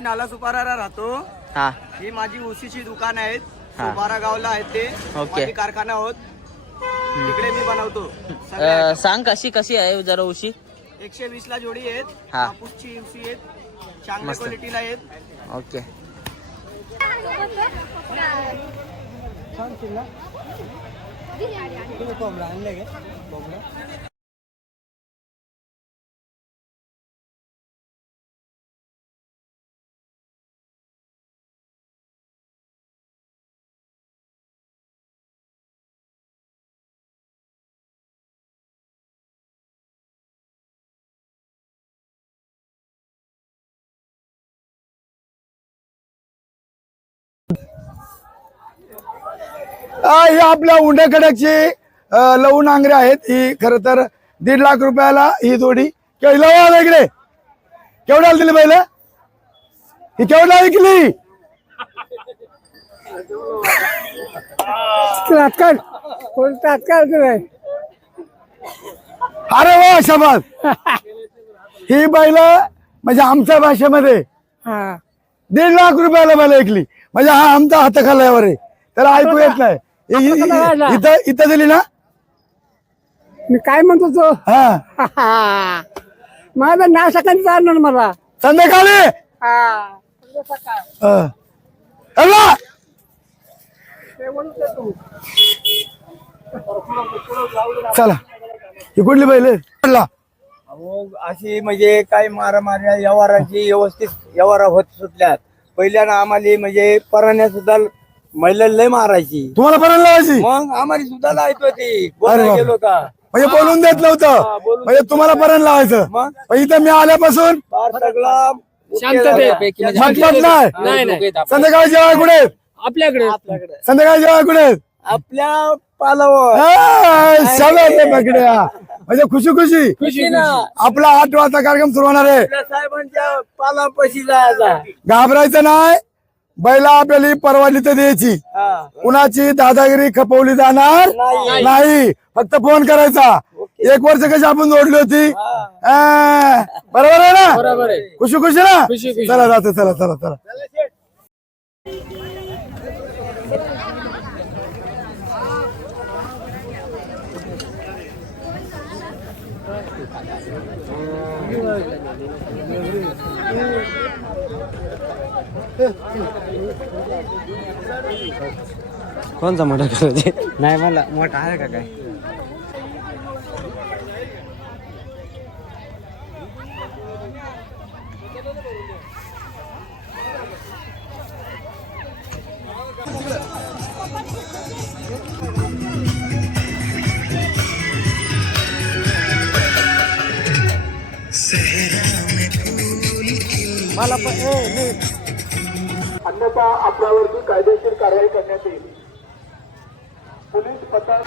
मी नालासोपारा राहतो. हा ही माझी उशीची दुकान आहेत. हा. सोपारा गावला आहेत ते. ओके. माझी कारखाना आहोत. तिकडे मी बनवतो. सगळे सांग कशी आहे जरा उशी. 120 ला जोडी आहेत. हा. कापूसची उशी आहेत. चांगल्या मस्त. क्वालिटीला आहेत. ओके. ही आपल्या उंडेकडची लवू नांगरे आहेत. ही खर तर 1.5 लाख रुपयाला ही जोडी. लवा इकडे केवढ्याला दिली पहिले. ही केवढ्याला विकली. अरे वा शाबास. ही बैल म्हणजे आमच्या भाषेमध्ये 1.5 लाख रुपयाला बैल ऐकली म्हणजे हा आमचा हाताखाल्यावर आहे. त्याला ऐकू येत नाही. इथं इथं दिली ना. मी काय म्हणतो तो हा माझं नाव सकाळी चालणार मला. संध्याकाळी अल्ला. चला ही कुठली बैल पडला. अशी म्हणजे काही मारामाऱ्या व्यवहारांची व्यवस्थित व्यवहार होत सुटल्यात. पहिल्यानं आम्हाला म्हणजे पराण्या सुद्धा महिलांना लय मारायची. तुम्हाला पर्यंत लावायची मग आम्हाला सुद्धा लायत होती. अरे बोलायला बाप. गेलो का म्हणजे बोलून देत नव्हतं. बोलून म्हणजे तुम्हाला पर्यंत लावायचं. मग पण इथं मी आल्यापासून फार सगळा शांततेत. मतमत नाही. संध्याकाळी जेवाय कुठे आहेत? आपल्याकडे संध्याकाळी जेवाय कुठे आहेत? आपल्या पालावर सगळं बकड्या म्हणजे खुशी खुशी खुशी ना आपला 8 वाजता कार्यक्रम सुरू होणार आहे. आपल्या साहेबांच्या पालापाशी जायचा. घाबरायचं नाही. बैला आपल्याला परवानगी तर द्यायची. हा. कुणाची दादागिरी खपवली जाणार नाही. फक्त फोन करायचा. 1 वर्ष कशी आपण जोडली होती. बरोबर आहे ना. बरोबर आहे. खुशी खुशी ना. चला जातो. चला चला चला. कोणता मोठा करायचे नाही मला मोठा आहे का काय. मला अन्यथा आपल्यावरती कायदेशीर कारवाई करण्यात येईल. पोलीस पथक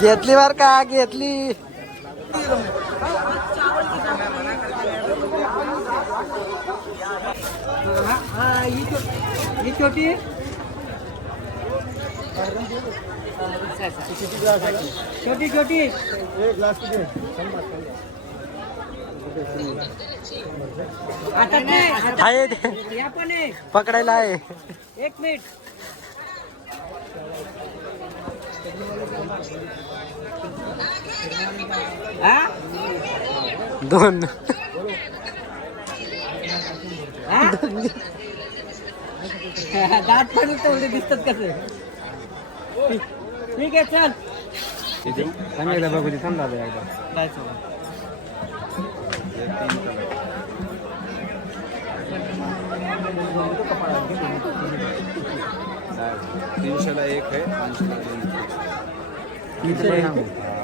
घेतली बर का घेतली. ही छोटी छोटी छोटी पकडायला आहे. 1 मिनिट. दोन दात पण तेवढे दिसतात कसं. ठीक आहे चल. सांगितलं बघू दे. थांब दादा एकदा. तीनशेला एक आहे 500ला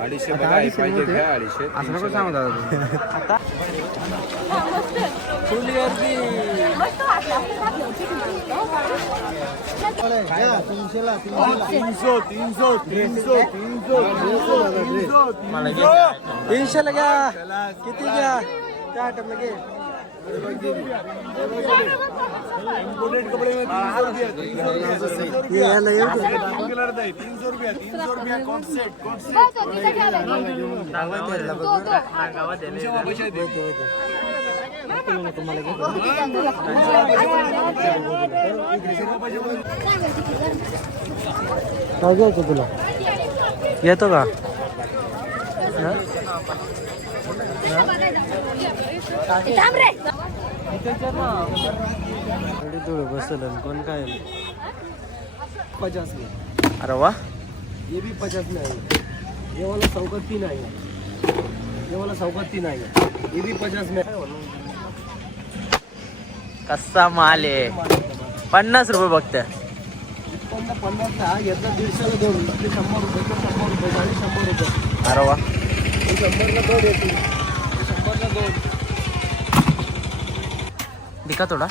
250 पाहिजे काय 250 असं नको सांगू दादा तू. आता तीनशेला घ्या. किती घ्या त्या आटमला घे. काय घ्यायचं तुला येतो का बसल कोण काय 50 में। अरे वाह ये भी 50 में आएगा। ये वाला 103 आएगा। ये वाला 103 आएगा। ये भी 50 में। कसा माल आहे 50 रुपये फक्त 50 हा घेतला 150 ला देऊन 100 रुपये 100 रुपये आणि 100 रुपये। अरे वा 100 ला 2 येतील 100 ला 2 दिखा थोड़ा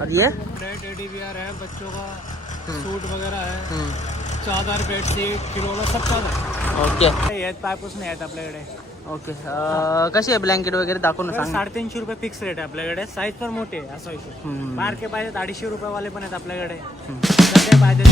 और ये टेडी बियर है बच्चों का सूट वगैरह है चादर बेडशीट खिलौना सब चादर ओके आहेत पायपूस नाही आहेत आपल्याकडे ओके कशी आहे ब्लँकेट वगैरे दाखवून सांग 350 रुपये फिक्स रेट आहे आपल्याकडे साईज पण मोठी आहे असा विषय बारके पाहिजेत 250 रुपये वाले पण आहेत आपल्याकडे सगळे पाहिजे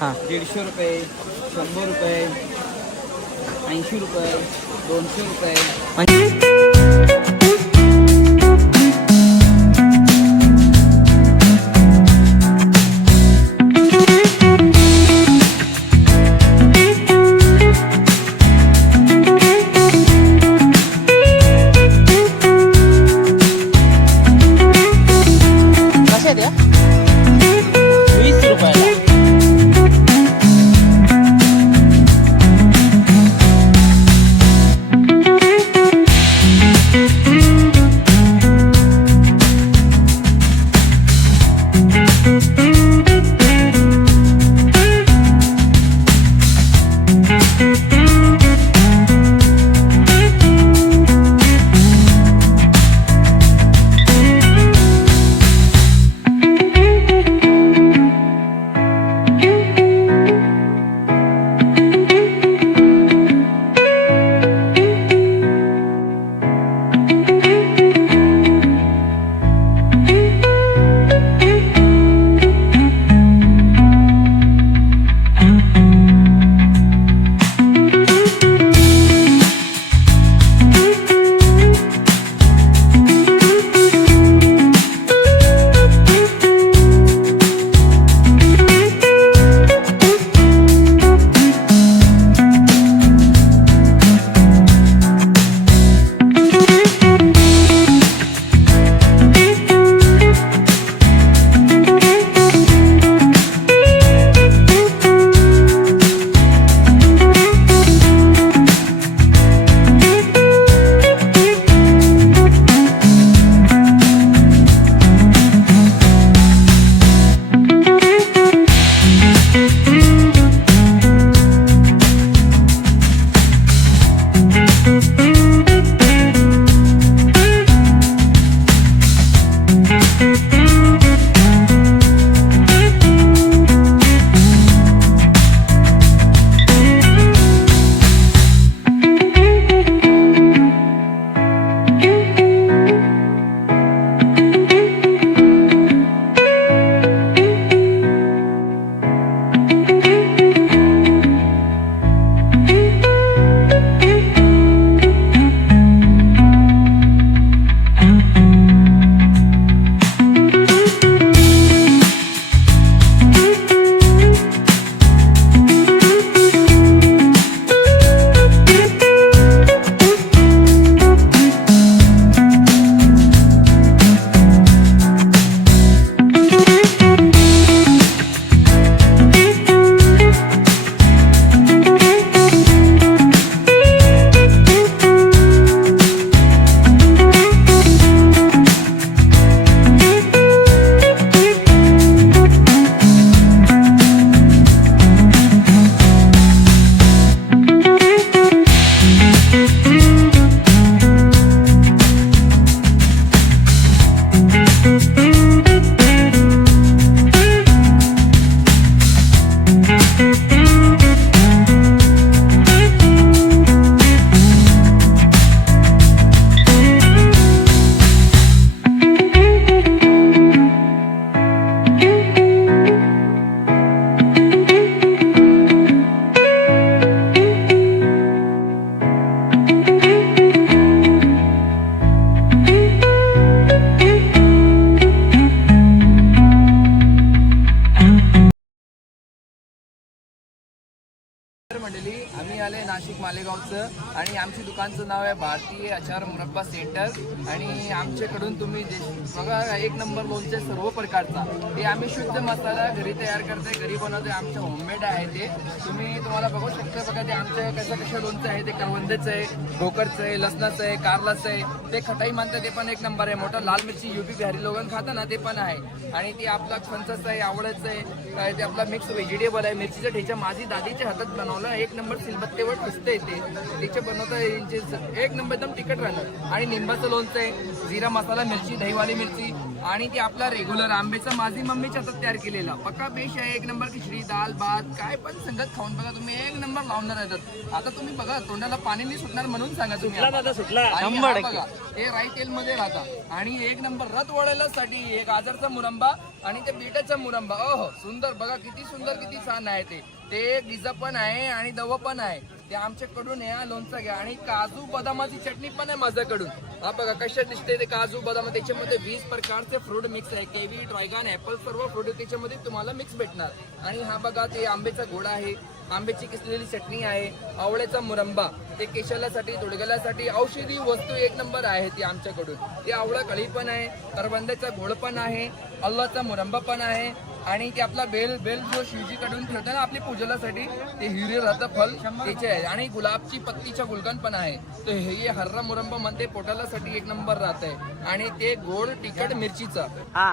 हां 150 रुपये 100 रुपये 80 रुपये 200 रुपये कसे आहेत या 20 रुपयाला नाशिक मालेगावचं. आणि आमची दुकानचं नाव आहे भारतीय अचार मुरब्बा सेंटर. आणि आमच्याकडून तुम्ही बघा एक नंबर लोणचे सर्व प्रकारचा. ते आम्ही शुद्ध मसाला घरी तयार करतोय, घरी बनवतोय. आमचं होममेड आहे ते. तुम्हाला बघू शकता. बघा ते आमचं कसं लोणचं आहे. ते करवंदाचं आहे, ढोकरचं आहे, लसणाचं आहे, कारलाचं आहे. ते खटाई मानतं ते पण एक नंबर आहे. मोठा लाल मिरची युपी बिहारी लोक खातं ना ते पण आहे. आणि ते आपला फणसाचं आहे, आवळाचं आहे. ते आपला मिक्स व्हेजिटेबल आहे. मिरचीचा ठेचा माझी दादीच्या हातात बनवलं. एक नंबर सिलबत्तेवर ठसते ते त्याचे बनवता एक नंबर एकदम तिखट राहणार. आणि निंबाचं लोणचं आहे, जिरा मसाला मिरची, दहीवाली मिरची. आणि ते आपला रेग्युलर आंब्याचा माझी मम्मीच्या हातात तयार केलेला पक्का बेश आहे. एक नंबर खिचडी, दाल भात काय पण संगत खाऊन बघा तुम्ही, एक नंबर लावणार येतात. आता तुम्ही बघा तोंडाला पाणी नाही सुटणार म्हणून सांगा तुम्ही. आणि हा बघा हे राई तेल मध्ये राहतात. आणि एक नंबर रथ वळल्यासाठी एक गाजरचा मुरंबा आणि ते बीटाचा मुरंबा. ओहो सुंदर बघा किती सुंदर किती छान आहे ते गिजा पण आहे आणि दव पण आहे. ते आमच्याकडून या लोणचं घ्या. आणि काजू बदामाची चटणी पण आहे माझ्याकडून. हा बघा कशा दिसते ते काजू बदाम. त्याच्यामध्ये 20 प्रकारचे फ्रूट मिक्स आहे. केवी, ड्रॅगन, ऍपल सर्व फ्रूट त्याच्यामध्ये तुम्हाला मिक्स भेटणार. आणि हा बघा ते आंब्याचा गोळा आहे, आंब्याची किसलेली चटणी आहे, आवळ्याचा मुरंबा. ते केशालासाठी गुडघ्यासाठी औषधी वस्तू एक नंबर आहे ती आमच्याकडून. ते आवळा कढी पण आहे, करवंदाचा गोळ पण आहे, अल्लाचा मुरंबा पण आहे. आणि ते आपला बेल जो शिवजी कडून ठेवतो ना आपली पूजनासाठी ते हिरे राहतं फल त्याचे आहे. आणि गुलाबची पत्तीचा गुलकन पण आहे. तर हे हर्रा मुरंबा म्हणते पोटालासाठी एक नंबर राहत आहे. आणि ते गोड तिखट मिरचीचं. हा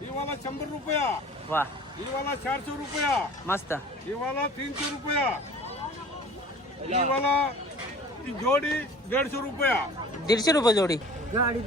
ही वाला 100 रुपया, वा ही वाला 400 रुपया, मस्त. ही वाला 300 रुपया, ही वाला ती जोडी 150 रुपया. 150 रुपये जोडी. गाडी